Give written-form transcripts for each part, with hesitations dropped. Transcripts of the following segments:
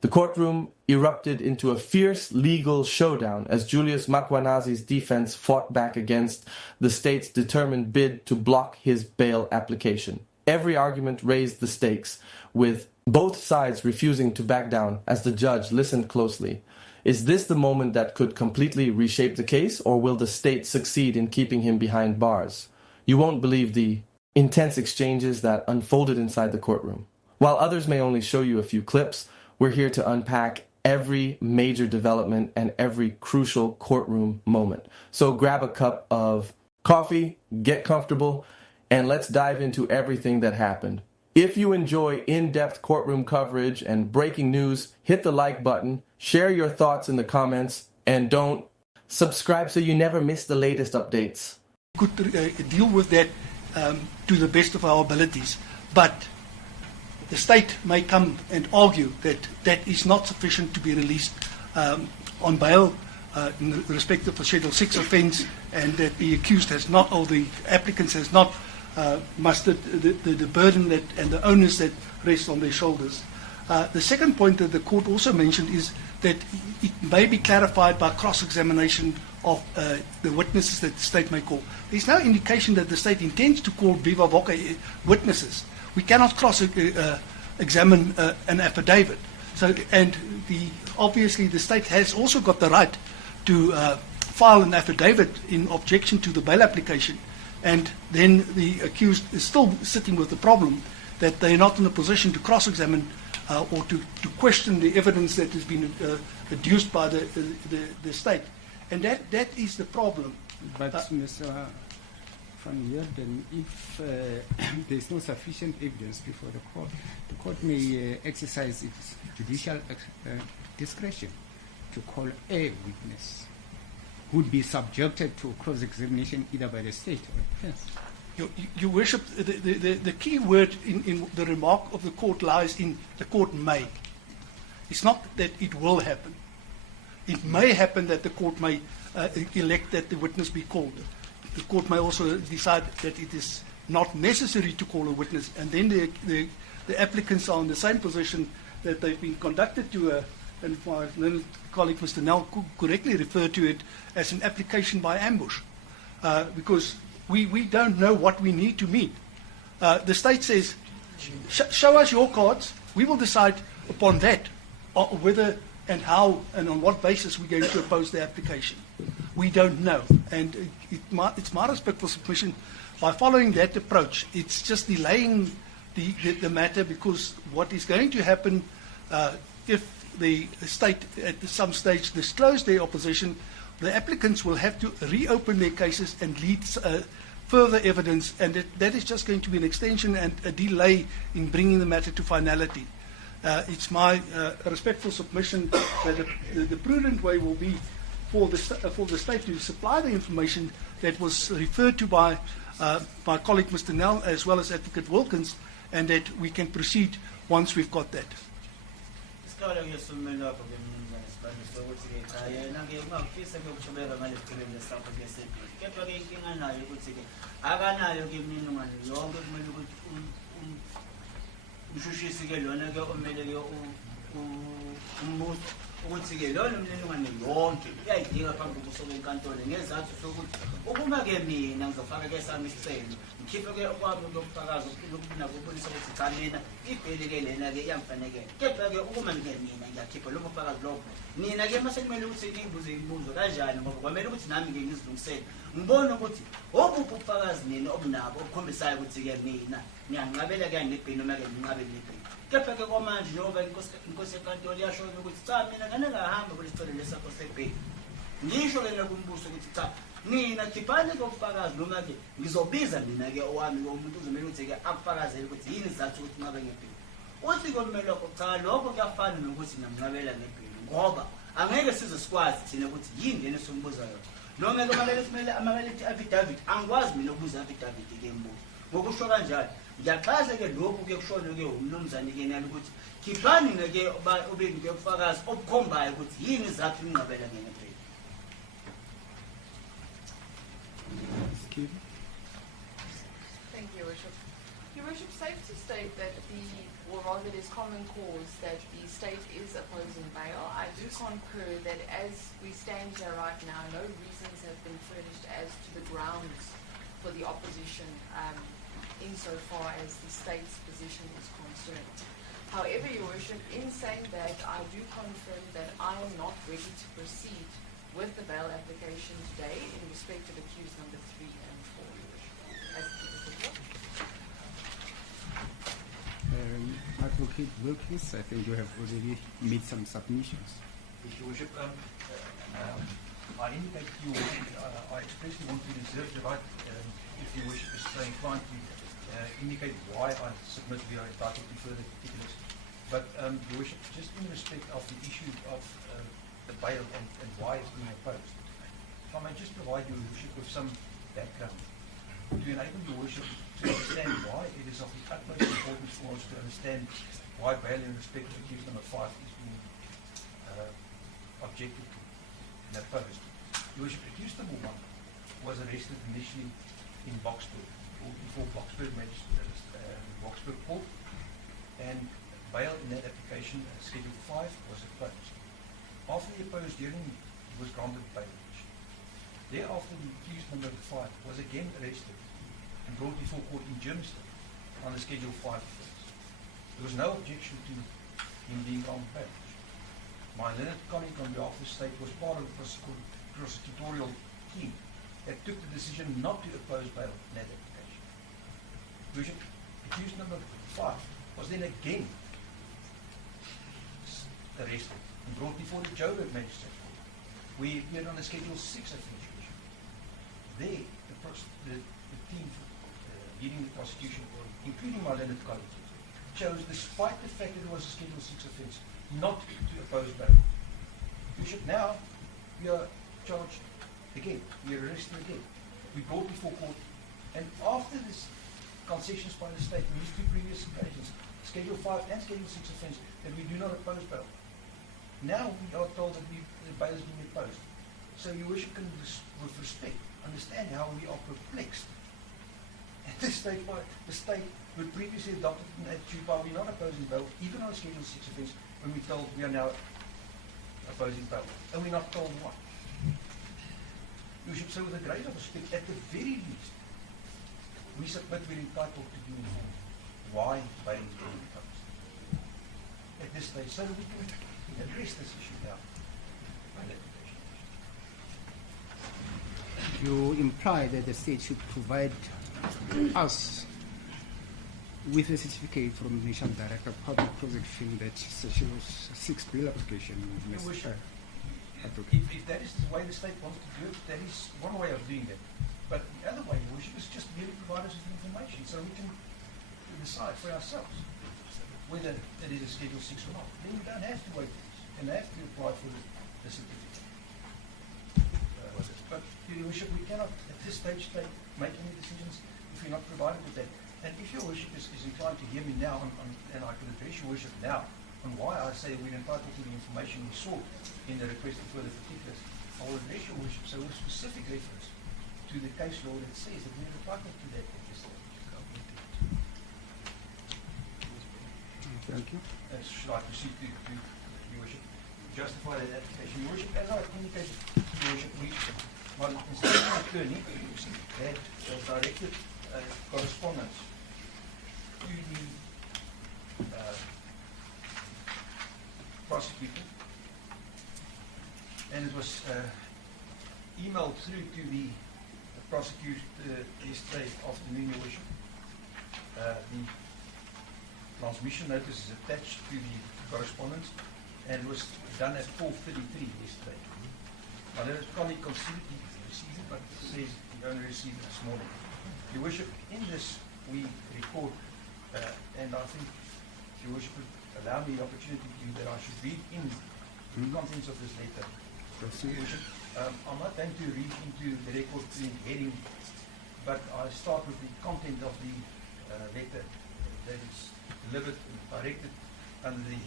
The courtroom erupted into a fierce legal showdown as Julius Makwanazi's defense fought back against the state's determined bid to block his bail application. Every argument raised the stakes, with both sides refusing to back down as the judge listened closely. Is this the moment that could completely reshape the case, or will the state succeed in keeping him behind bars? You won't believe the intense exchanges that unfolded inside the courtroom. While others may only show you a few clips, we're here to unpack every major development and every crucial courtroom moment. So grab a cup of coffee, get comfortable, and let's dive into everything that happened. If you enjoy in-depth courtroom coverage and breaking news, hit the like button, share your thoughts in the comments, and don't subscribe so you never miss the latest updates. We could deal with that to the best of our abilities, but the state may come and argue that that is not sufficient to be released on bail in respect of a Schedule 6 offence, and that the accused has not, or the applicant has not mustered the burden that and the onus that rests on their shoulders. The second point that the court also mentioned is that it may be clarified by cross-examination of the witnesses that the state may call. There's no indication that the state intends to call viva voce witnesses. We cannot cross-examine an affidavit. So, and obviously the state has also got the right to file an affidavit in objection to the bail application, and then the accused is still sitting with the problem that they're not in a position to cross-examine or to question the evidence that has been adduced by the state. And that is the problem. But Mr. Van Heerden, if there's no sufficient evidence before the court may exercise its judicial discretion to call a witness who would be subjected to cross-examination either by the state or the defense. Your Worship, the key word in the remark of the court lies in the court may. It's not that it will happen. It may happen that the court may elect that the witness be called. The court may also decide that it is not necessary to call a witness, and then the applicants are in the same position that they've been conducted to, and my colleague Mr. Nel correctly referred to it as an application by ambush, because we don't know what we need to meet. The state says, show us your cards, we will decide upon that whether and how and on what basis we're going to oppose the application. We don't know, and it's my respectful submission, by following that approach, it's just delaying the matter, because what is going to happen if the state at some stage disclose their opposition, the applicants will have to reopen their cases and lead further evidence, and that is just going to be an extension and a delay in bringing the matter to finality. It's my respectful submission that the prudent way will be for the state to supply the information that was referred to by my colleague Mr. Nel as well as Advocate Wilkins, and that we can proceed once we've got that. ukuthi-ke lona umniningwane yonke uyayidinga phambi kokusoka enkantolo ngezathu sokuthi ukuma-ke mina ngizofaka-ke sami isicelo ngikhiphe-ke okwami lokufakazi lokubonisa ukuthi cha mina ibheli-ke lena-ke iyangifanekela, kepha-ke ukuma-ke mina ngiyakhipha lobo bufakazi lobo. Nina-ke mase kumele ukuthi ngiyibuze imibuzo kanjani, ngoba kwamele ukuthi nami-ke ngizilungisele ngibone ukuthi obuphi ubufakazi nina obunabo obukhombisayo ukuthi-ke mina ngiyanqabela-ke ngebheli noma-ke nginqabele nebheli. Kepha-ke kwamanje njengoba inkosi yenkantolo iyashoyo ukuthi cha mina nganengahamba kulesicelo lesakho sebheli, ngisho-ke nakumbuso ukuthi cha mina khiphani kobufakazi, noma-ke ngizobiza mina-ke owami umuntu uzomele ukuthi-ke akufakazele ukuthi yini isizathu ukuthi nqabe ngebheli. Uthi komele lokho cha lokho kuyafana nokuthi namnqabela ngebheli, ngoba angeke size sikwazi thina ukuthi yini lena esombuza yona. Noma-ke kumele amalethi affidavit, angikwazi mina ukubuza i-affidavit-ke embuzo. Ngokusho kanjalo ngiyaxhasa-ke lokhu-ke kushone-ke umnumzane-ke nalo ukuthi khiphani-ke obeni-ke ubufakazi obukhombayo ukuthi yini izathu ukunqabela ngebheli. Thank you, Your Worship. Your Worship, safe to state that the or rather it is common cause that the state is opposing bail. I do concur that as we stand here right now, no reasons have been furnished as to the grounds for the opposition insofar as the state's position is concerned. However, Your Worship, in saying that, I do confirm that I am not ready to proceed with the bail application today in respect of accused number 3 and 4, Your Worship. As it is the court. Advocate Wilkins, I think you have already made some submissions. Yes, Your Worship. I indicate to you, I expressly want to reserve the right, if Your Worship is so inclined to indicate why I submit we are entitled to further particulars. But Your Worship, just in respect of the issue of the bail and why it's being opposed, if I may just provide Your Worship with some background to enable Your Worship to understand why it is of the utmost importance for us to understand why bail in respect of accused number 5 is being objected to and opposed. Your Worship, accused number 1 was arrested initially in Boksburg, or before Boksburg Boksburg Court, and bail in that application, Schedule 5, was opposed. After the opposed hearing, he was granted bail. Thereafter, the accused number 5 was again arrested and brought before court in Germiston on the Schedule 5 offence. There was no objection to him being granted bail. My learned colleague on behalf of the state was part of the prosecutorial team that took the decision not to oppose bail in that application. Accused number 5 was then again arrested and brought before the Joburg Magistrate Court. We appeared on the Schedule 6 offence. There, the team leading the prosecution, including my learned colleague, chose, despite the fact that it was a Schedule 6 offence, not to oppose bail. Bishop, now we are charged again. We are arrested again. We brought before court, and after this concessions by the state, we used two previous occasions, Schedule 5 and Schedule 6 offence, that we do not oppose bail. Now we are told that the bail is being opposed. So Your Worship can, with respect, understand how we are perplexed at this stage by the state who had previously adopted an attitude by we not opposing bail, even on Schedule 6 offence, when we told we are now opposing bail, and we're not told why. Your Worship, so with a great respect, at the very least, we submit we're entitled to be informed why bail is being opposed at this stage, so that we can address this issue now. You imply that the state should provide us with a certificate from the National Director of Public Prosecution that Schedule 6 bail application Your Worship, advocate. if that is the way the state wants to do it, that is one way of doing that. But the other way, Your Worship, is just merely provide us with information so we can decide for ourselves whether it is a Schedule 6 or not. Then we don't have to wait and have to apply for the certificate. But, Your Worship, we cannot at this stage make any decisions if we're not provided with that. And if Your Worship is inclined to hear me now, and I can address Your Worship now on why I say we're entitled to the information we sought in the request for further particulars, I will address Your Worship so with specific reference to the case law that says that we're entitled to that at this stage. Thank you. Should I proceed to Your Worship, justify that application? Your Worship, as I indicated, Your Worship, my institutional attorney had directed correspondence to the prosecutor, and it was emailed through to the prosecutor yesterday afternoon, Your Worship. The transmission notice is attached to the correspondence, and it was done at 4:33 yesterday. My learned colleague considered he received it, but says he only received it this morning. Your Worship, in this we record, and I think Your Worship would allow me the opportunity to you that I should read in the contents of this letter. Your Worship, I'm not going to read into the record the heading, but I start with the content of the letter that is delivered and directed under the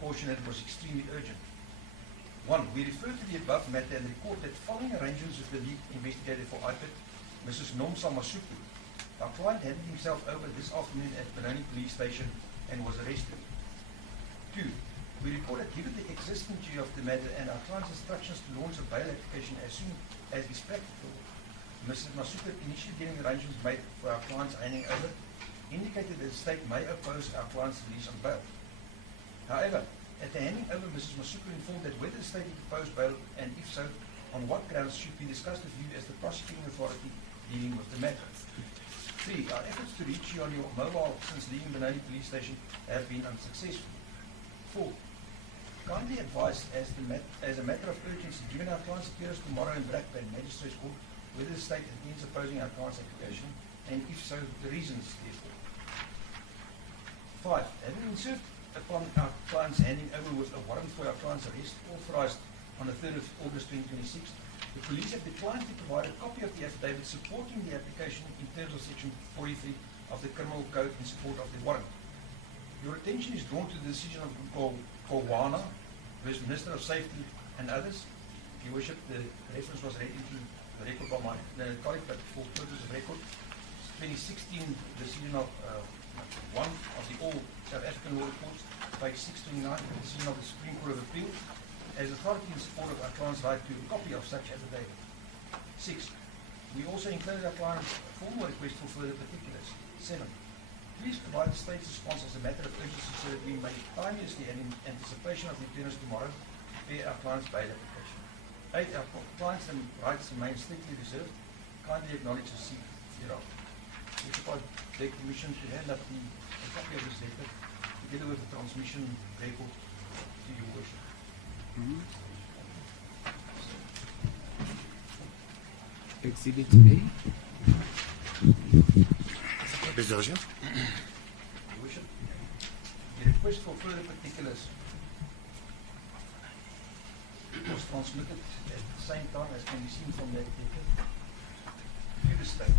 caution that it was extremely urgent. 1. We refer to the above matter and report that following arrangements with the lead investigator for IPID, Mrs. Nomsa Masuku, Our client handed himself over this afternoon at Benoni Police Station and was arrested. 2. We report that given the exigency of the matter and our client's instructions to launch a bail application as soon as is practical, Mrs. Masuka, initially getting arrangements made for our client's handing over, indicated that the state may oppose our client's release on bail. However, at the handing over, Mrs. Masuka informed that whether the state would propose bail, and if so, on what grounds, should be discussed with you as the prosecuting authority dealing with the matter. 3. Our efforts to reach you on your mobile since leaving Benoni Police Station have been unsuccessful. 4. Kindly advise as a matter of urgency, given our client's appearance tomorrow in Brakpan Magistrates Court, whether the state intends opposing our client's application, and if so, the reasons therefore. 5. Having insisted upon our client's handing over with a warrant for our client's arrest authorized on the 3rd of August 2026, the police have declined to provide a copy of the affidavit supporting the application in terms of Section 43 of the Criminal Code in support of the warrant. Your attention is drawn to the decision of Kolwana versus Minister of Safety and others. Your Worship, the reference was read into the record by my colleague, but for purpose of record, 2016 decision of one of the all South African law reports, page 629, the decision of the Supreme Court of Appeal, as authority in support of our client's right to a copy of such affidavit. 6. We also included our client's formal request for further particulars. 7. Please provide the state's response as a matter of urgency so that we may timeously and in anticipation of the appearance tomorrow prepare our client's bail application. 8. Our client's rights remain strictly reserved. Kindly acknowledge receipt thereof. We support the Commission to hand up a copy of this letter together with the transmission record to your Worship. Exhibit A. Your Worship, the request for further particulars was transmitted at the same time as can be seen from that letter to the state.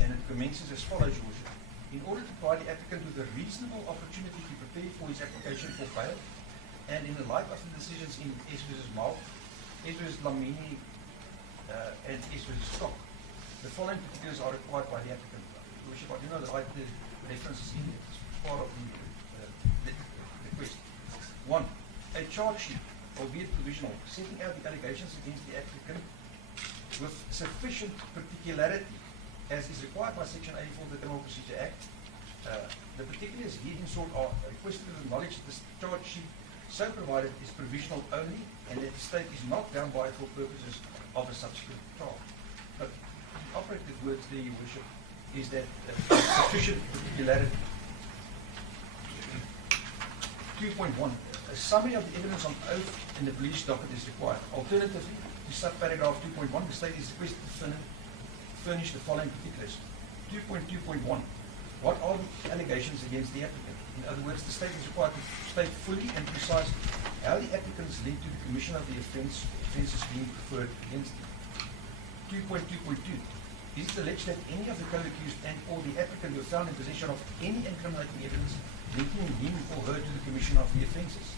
And it commences as follows, Your Worship. In order to provide the applicant with a reasonable opportunity to prepare for his application for bail, and in the light of the decisions in S versus Mal, S versus Lamini, and S versus Stock, the following particulars are required by the applicant. Your Worship, I do not write the references in it. It's part of the request. 1. A charge sheet, albeit provisional, setting out the allegations against the applicant with sufficient particularity as is required by Section 84 of the Criminal Procedure Act. The particulars herein sought are requested to acknowledge that this charge sheet so provided is provisional only and that the state is not bound by it for purposes of a subsequent trial. But the operative words there, Your Worship, is that sufficient particularity. 2.1. A summary of the evidence on oath in the police docket is required. Alternatively, to subparagraph 2.1, the state is requested to furnish the following particulars. 2.2.1. What are the allegations against the applicant? In other words, the state is required to state fully and precisely how the applicant is linked to the commission of the offences being preferred against him. 2.2.2. Is it alleged that any of the co-accused and or the applicant were found in possession of any incriminating evidence linking him or her to the commission of the offences?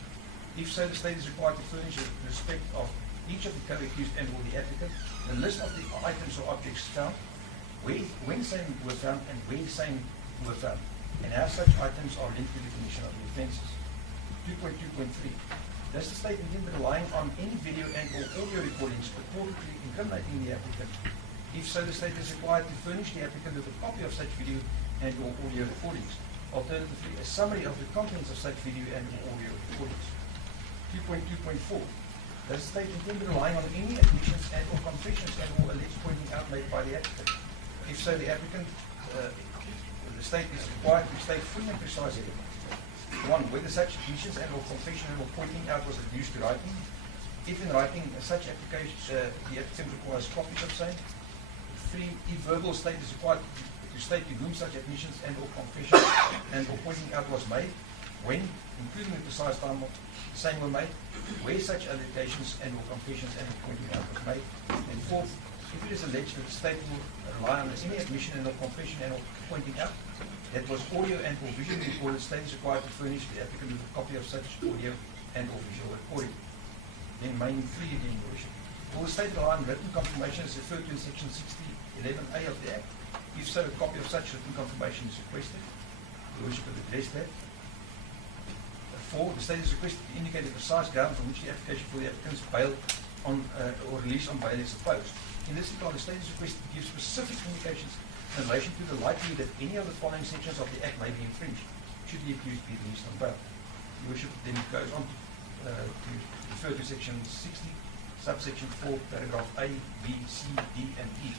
If so, the state is required to furnish in respect of each of the co-accused and or the applicant the list of the items or objects found, when same were found and where same were found, and how such items are linked to the commission of the offences. 2.2.3. Does the state intend relying on any video and or audio recordings purportedly incriminating the applicant? If so, the state is required to furnish the applicant with a copy of such video and or audio recordings. Alternatively, a summary of the contents of such video and or audio recordings. 2.2.4. Does the state intend relying on any admissions and or confessions and or alleged pointing out made by the applicant? If so, the applicant, the state is required to state fully and precisely 1. Whether such admissions and or confession and or pointing out was reduced to writing. If in writing, such application, the applicant requires copies of same. 3. If verbal, state is required to state to whom such admissions and or confession and or pointing out was made, when, including the precise time of the same were made, where such allegations and or confessions and or pointing out was made. And 4. If it is alleged that the state will rely on any admission and or confession and or pointing out that was audio and or visual recorded, the state is required to furnish the applicant with a copy of such audio and or visual recording. Then main 3 again, Your Worship. Will the state rely on written confirmation as referred to in Section 60 11A of the Act. If so, a copy of such written confirmation is requested. Your Worship have addressed that. 4. The state is requested to indicate the precise grounds on which the application for the applicant's bail on or release on bail is opposed. In this regard, the state is requested to give specific indications in relation to the likelihood that any of the following sections of the Act may be infringed should the accused be released on bail. Your Worship then goes on to refer to section 60, subsection 4, paragraph A, B, C, D, and E.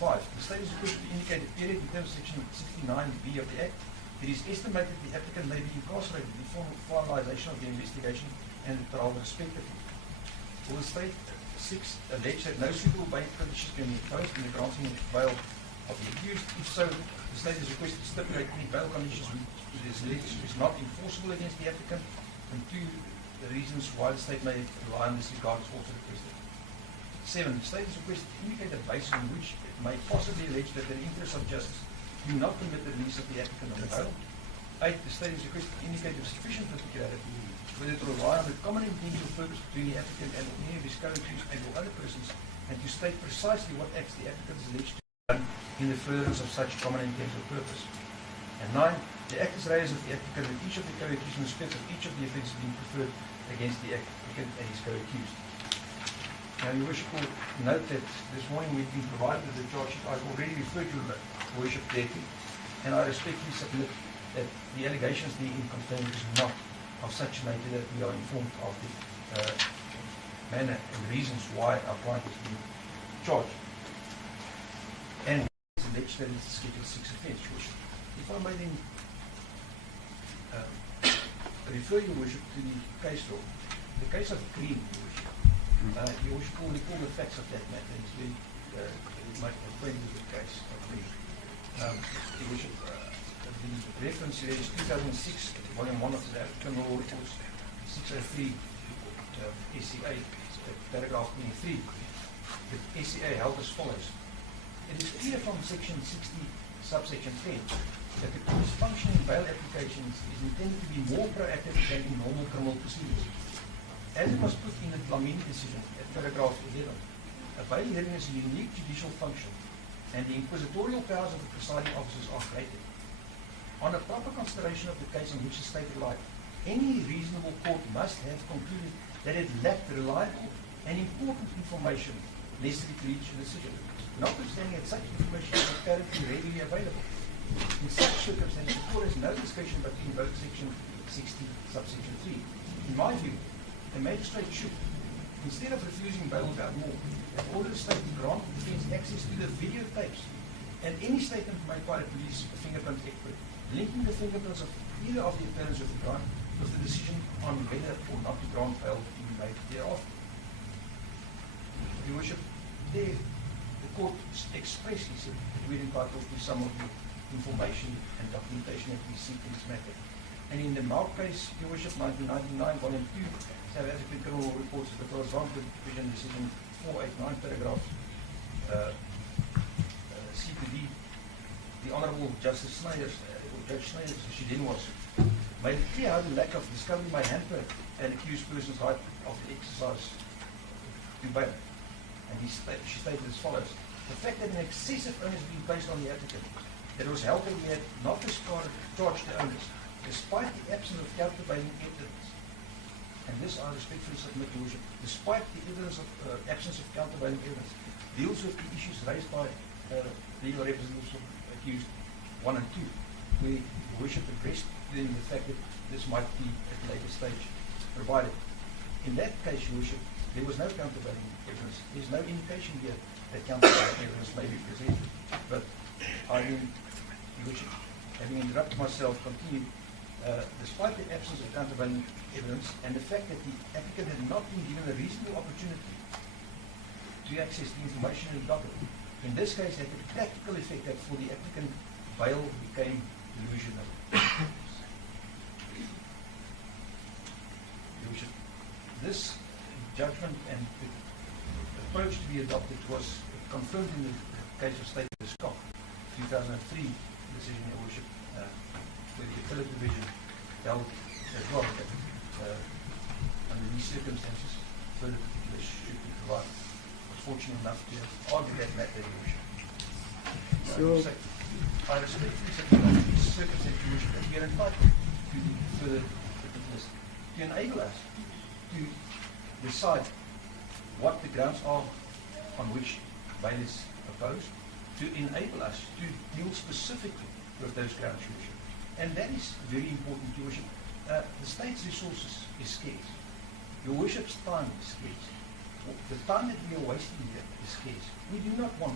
5. The state is requested to indicate the period in terms of section 69B of the Act. It is estimated the applicant may be incarcerated before finalization of the investigation and the trial respectively. Will the state 6 allege that no suitable bail conditions can be imposed in the granting of bail of the accused? If so, the state is requested to stipulate any bail conditions which is alleged is not enforceable against the applicant, and 2, the reasons why the state may rely on this regard is also requested. 7. The state is requested to indicate the basis on which it may possibly allege that the interests of justice do not permit the release of the applicant on bail. 8. The state is requested to indicate with sufficient particularity whether to rely on the common intent or purpose between the applicant and any of his co-accused and or other persons, and to state precisely what acts the applicant is alleged to have done in the furtherance of such common intent or purpose. And 9. The act is raised of the applicant and each of the co-accused in respect of each of the offences being preferred against the applicant and his co-accused. Now, Your Worship will note that this morning we've been provided with the charge sheet. I've already referred to the Worship thereto, and I respectfully submit that the allegations therein confirmed is not of such nature that we are informed of the manner and reasons why our client has been charged. And it's alleged that it's a Schedule 6 offence, Your Worship. If I may then refer Your Worship to the case law, the case of Green, Your Worship. Your Worship will recall the facts of that matter. It's very much acquainted with the case of Green. Your Worship, the reference here is 2006, volume 1 of the Criminal Law Reports, 603 SCA, paragraph 23. The SCA held as follows. It is clear from section 60, subsection 10, that the court's function in bail applications is intended to be more proactive than in normal criminal proceedings. As it was put in the Dlamini decision at paragraph 11, a bail hearing is a unique judicial function, and the inquisitorial powers of the presiding officers are greater. On a proper consideration of the case on which the state relied, any reasonable court must have concluded that it lacked reliable and important information necessary to reach a decision, notwithstanding that such information is apparently readily available. In such circumstances, the court has no discretion but to invoke section 60, subsection 3. In my view, the magistrate should, instead of refusing bail without more, have ordered the state to grant the defense access to the videotapes and any statement made by the police, a fingerprint expert, linking the fingerprints of either of the appearance of the crime with the decision on whether or not to grant bail to be made thereafter. Your Worship, there the court expressly said that we're entitled to some of the information and documentation that we seek in this matter. And in the Mark case, Your Worship, 1999, volume 2, South African Criminal Reports, the Horizontal Division Decision 489, paragraph C to D, the Honourable Justice Snyder, Judge Snyder, as she then was, made it clear how the lack of discovery may hamper an accused person's right of the exercise to bail. And she stated as follows: the fact that an excessive onus has been placed on the applicant, that it was held that he had not discharged the onus, despite the absence of countervailing evidence. And this I respectfully submit, Your Worship, despite the evidence of absence of countervailing evidence, deals with the issues raised by legal representatives of accused 1 and 2. Where Your Worship addressed then the fact that this might be at a later stage provided. In that case, Your Worship, there was no countervailing evidence. There's no indication here that countervailing evidence may be presented. But I mean, Your Worship, having interrupted myself, continue. Despite the absence of countervailing evidence and the fact that the applicant had not been given a reasonable opportunity to access the information in the document, in this case had the practical effect that for the applicant, bail became delusional. Your Worship, this judgment and the approach to be adopted was confirmed in the case of State v. Scott, 2003 decision, Your Worship, where the appellate division held as well that under these circumstances, further particulars should be provided. fortunate enough to have argued that matter, Your Worship. So- I respectfully submit under these circumstances, Your Worship, that we are entitled to further witness, to enable us to decide what the grounds are on which bail is proposed, to enable us to deal specifically with those grounds, Your Worship. And that is very important, Your Worship. The state's resources is scarce. Your Worship's time is scarce. The time that we are wasting here is scarce. We do not want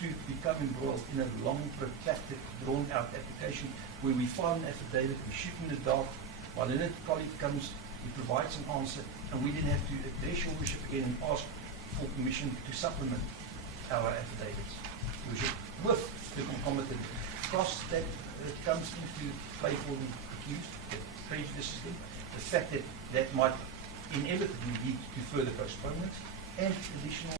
to become embroiled in a long, protracted, drawn-out application where we file an affidavit, we shoot in the dark, while another colleague comes, he provides an answer, and we then have to address Your Worship again and ask for permission to supplement our affidavits. Your Worship, with the concomitant cost that comes into play for the accused, that prejudices them, the fact that that might inevitably lead to further postponements, and additional